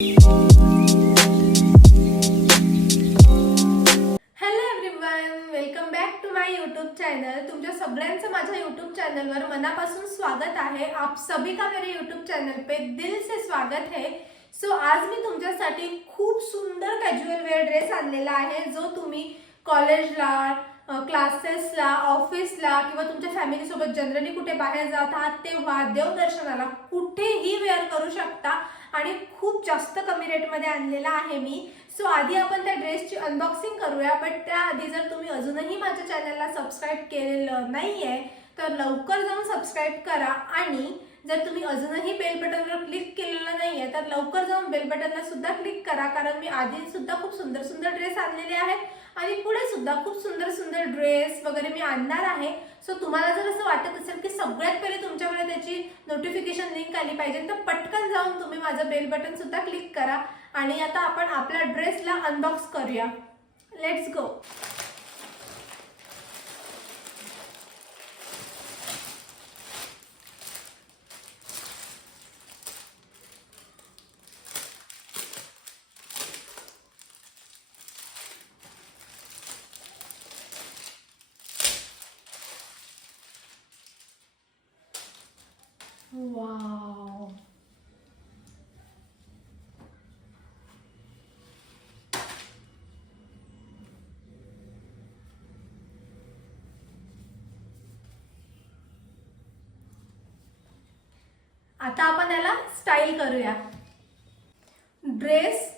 Hello everyone, welcome back to my YouTube channel. तुमच्या सगळ्यांचं माझ्या यूट्यूब चॅनलवर मनापासून स्वागत आहे। आप सभी का मेरे यूट्यूब चैनल पे दिल से स्वागत है। सो आज मी तुमच्यासाठी खूप सुंदर कॅज्युअल वेअर ड्रेस आणलेला आहे, जो तुम्ही कॉलेजला, क्लासेसला, ऑफिसला किंवा तुमच्या फॅमिली सोबत जनरली कुठे बाहेर जात आहात तेव्हा देवदर्शनाला कुठेही वेअर करू शकता आणि खूप जास्त कमी रेटमध्ये आणलेला आहे मी। सो आधी आपण त्या ड्रेसची अनबॉक्सिंग करूया, बट त्याआधी जर तुम्ही अजूनही माझ्या चॅनलला सबस्क्राइब केलेलं नाहीये तर लवकर जाऊन सबस्क्राइब करा आणि जर तुम्ही अजूनही बेल बटनवर क्लिक केलेलं नाहीये तर लवकर जाऊन बेल बटनला सुद्धा क्लिक करा, कारण मी आधी सुद्धा खूप सुंदर सुंदर ड्रेस आणलेले आहेत आणि पुढे सुद्धा खूप सुंदर सुंदर ड्रेस वगैरे मी आणणार आहे। सो तुम्हाला जर असं वाटत असेल की सगळ्यात पहिले तुमच्याकडे त्याची नोटिफिकेशन लिंक आली पाहिजे तर पटकन जाऊन तुम्ही माझं बेल बटन सुद्धा क्लिक करा आणि आता आपण आपल्या ड्रेसला अनबॉक्स करूया। Let's go. वाव, आता आपण याला स्टाईल करूया। ड्रेस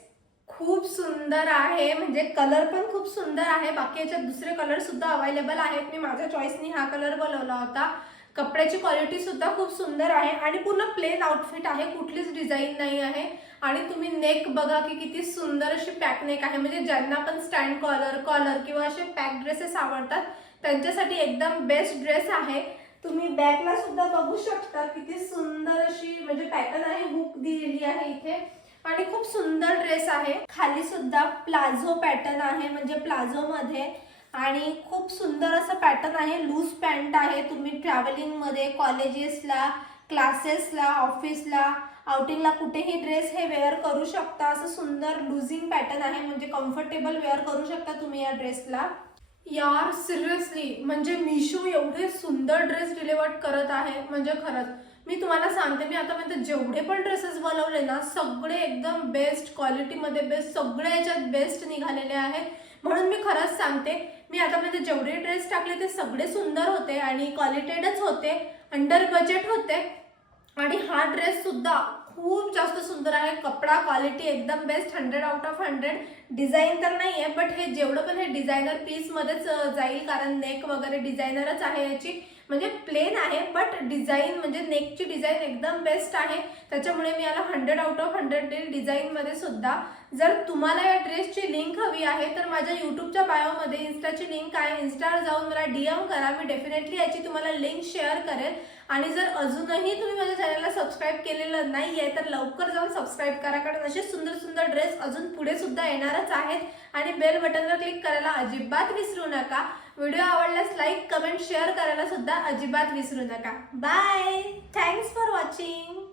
खूप सुंदर आहे, म्हणजे कलर पण खूप सुंदर आहे। बाकी याच्यात दुसरे कलर सुद्धा अवेलेबल आहेत। मी माझ्या चॉईसनी हा कलर बोलवला होता। कपड्याची क्वालिटी सुद्धा खूप सुंदर आहे आणि पूर्ण प्लेन आउटफिट आहे, कुठलीच डिझाईन नाही आहे। आणि तुम्ही नेक बघा की किती सुंदर अशी पॅक नेक आहे, म्हणजे ज्यांना पण स्टँड कॉलर किंवा असे पॅक ड्रेसेस आवडतात त्यांच्यासाठी एकदम बेस्ट ड्रेस आहे। तुम्ही बॅकला सुद्धा बघू शकता किती सुंदर अशी म्हणजे पॅटर्न आहे, हुक दिलेली आहे इथे आणि खूप सुंदर ड्रेस आहे। खाली सुद्धा प्लाझो पॅटर्न आहे, म्हणजे प्लाझो मध्ये आणि खूप सुंदर असं पॅटर्न आहे। लूज पॅन्ट आहे, तुम्ही ट्रॅव्हलिंग मध्ये, कॉलेजेसला, क्लासेसला, ऑफिसला, आउटिंगला कुठेही ड्रेस हे वेअर करू शकता। असं सुंदर लुझिंग पॅटर्न आहे, म्हणजे कम्फर्टेबल वेअर करू शकता तुम्ही या ड्रेसला। यार सिरियसली, म्हणजे मीशो एवढे सुंदर ड्रेस डिलिव्हर करत आहे, म्हणजे खरंच मी तुम्हाला सांगते, मी आतापर्यंत जेवढे पण ड्रेसेस बनवले ना सगळे एकदम बेस्ट क्वालिटीमध्ये, बेस्ट सगळे याच्यात बेस्ट निघालेले आहेत। म्हणून मी खरंच सांगते, मी आतापर्यंत जेवढे ड्रेस टाकले ते सगळे सुंदर होते आणि क्वालिटेडच होते, अंडर बजेट होते आणि हा ड्रेस सुद्धा खूप जास्त सुंदर आहे। कपडा क्वालिटी एकदम बेस्ट, 100 आउट ऑफ 100। डिझाईन तर नाही आहे, बट हे जेवढं पण हे डिझायनर पीस मध्येच जाईल, कारण नेक वगैरे डिझायनरच आहे याची, म्हणजे प्लेन आहे बट डिझाईन म्हणजे नेकची डिझाईन एकदम बेस्ट आहे। त्याच्यामुळे मी याला 100 आउट ऑफ 100 देईल डिझाईन मध्ये सुद्धा। जर तुम्हाला या ड्रेसची लिंक हवी आहे तर माझ्या यूट्यूबच्या बायोमध्ये इन्स्टाची लिंक आहे, इन्स्टावर जाऊन मला DM करा, मी डेफिनेटली याची तुम्हाला लिंक शेअर करेल। आणि जर अजूनही तुम्ही माझ्या चॅनलला सबस्क्राइब केलेलं नाहीये तर लवकर जाऊन सबस्क्राइब करा, कारण असे सुंदर सुंदर ड्रेस अजून पुढे सुद्धा येणारच आहेत। आणि बेल बटनवर क्लिक करायला अजिबात विसरू नका। व्हिडिओ आवडल्यास लाईक, कमेंट, शेअर करायला सुद्धा अजिबात विसरू नका। Bye, thanks for watching.